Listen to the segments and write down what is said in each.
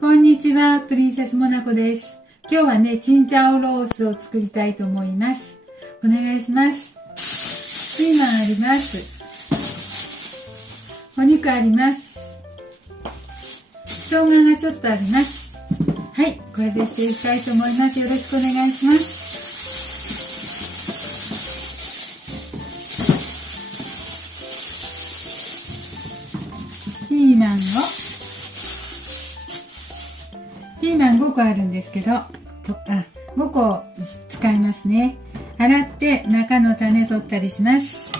こんにちは、プリンセスモナコです。今日はね、チンジャオロースを作りたいと思います。お願いします。ピーマンあります。お肉あります。生姜がちょっとあります。はい、これでしていきたいと思います。よろしくお願いします。ピーマン5個あるんですけど、5個使いますね。洗って中の種取ったりします。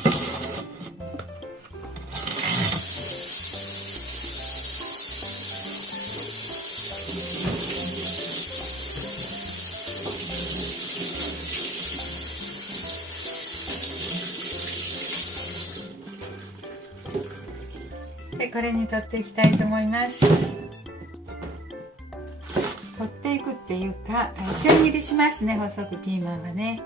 で、これに取っていきたいと思います。取っていくっていうか、千切りしますね、細くピーマンはね。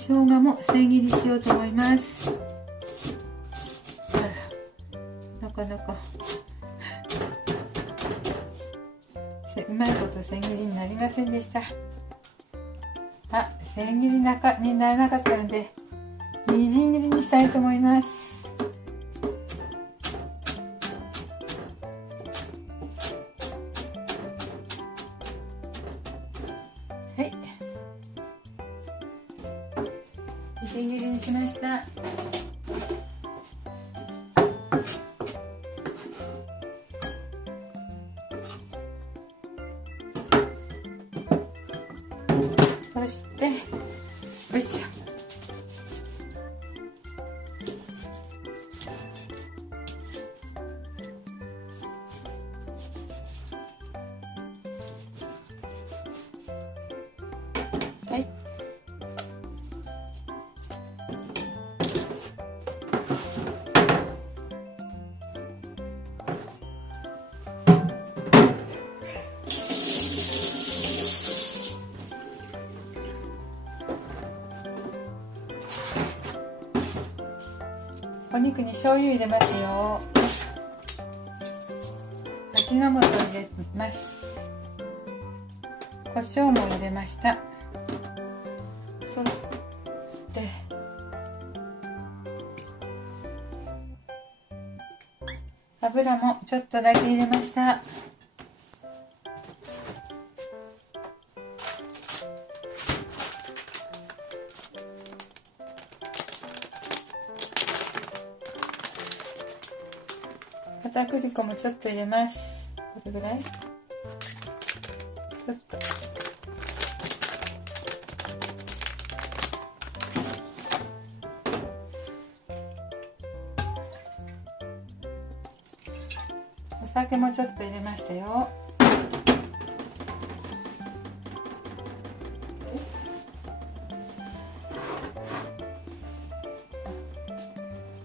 生姜も千切りしようと思います。なかなかうまいこと千切りになりませんでした。千切りにならなかったのでみじん切りにしたいと思います。はい、みじん切りにしました。そしてよいしょ、はい、お肉に醤油入れますよ。味の素入れます。胡椒も入れました。そして油もちょっとだけ入れました。片栗粉もちょっと入れます。これぐらい、ちょっと。お酒もちょっと入れましたよ。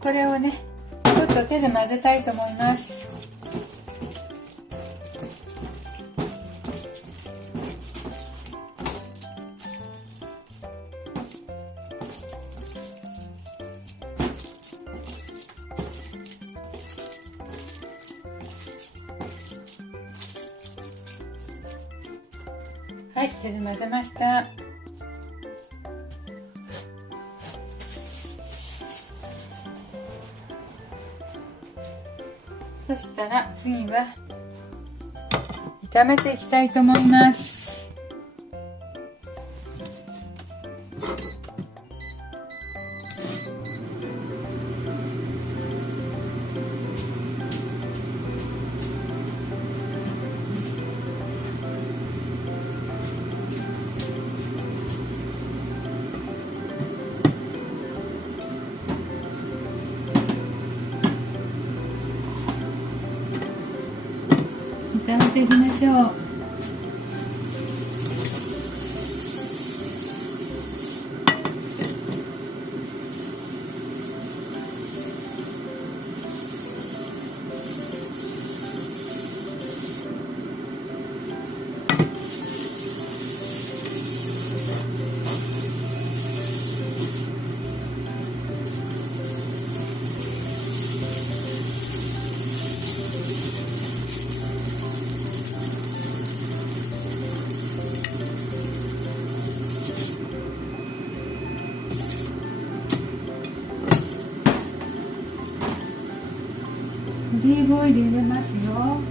これをね、ちょっと手で混ぜたいと思います。はい、手で混ぜました。そしたら次は炒めていきたいと思います。炒めていきましょう。オリーブオイル入れますよ。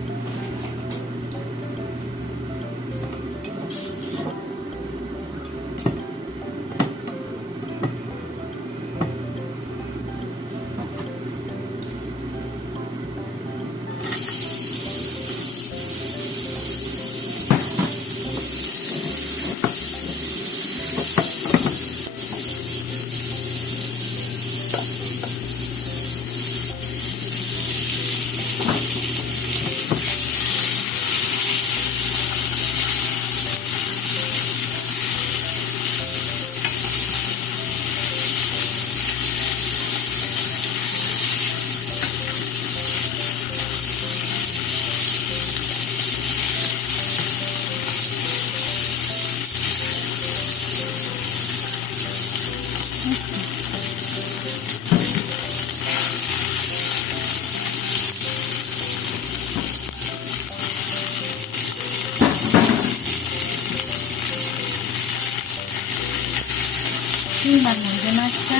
ピーマンも入れました。い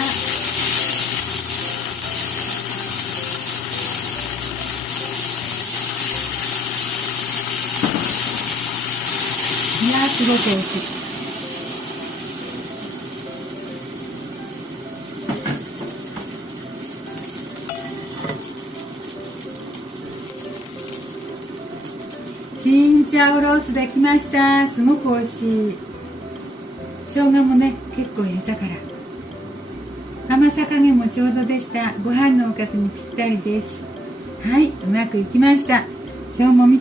やー、すごく美味しい。チンジャオロースできました。すごく美味しい。生姜もね、結構入れたから。甘さ加減もちょうどでした。ご飯のおかずにぴったりです。はい、うまくいきました。今日も見て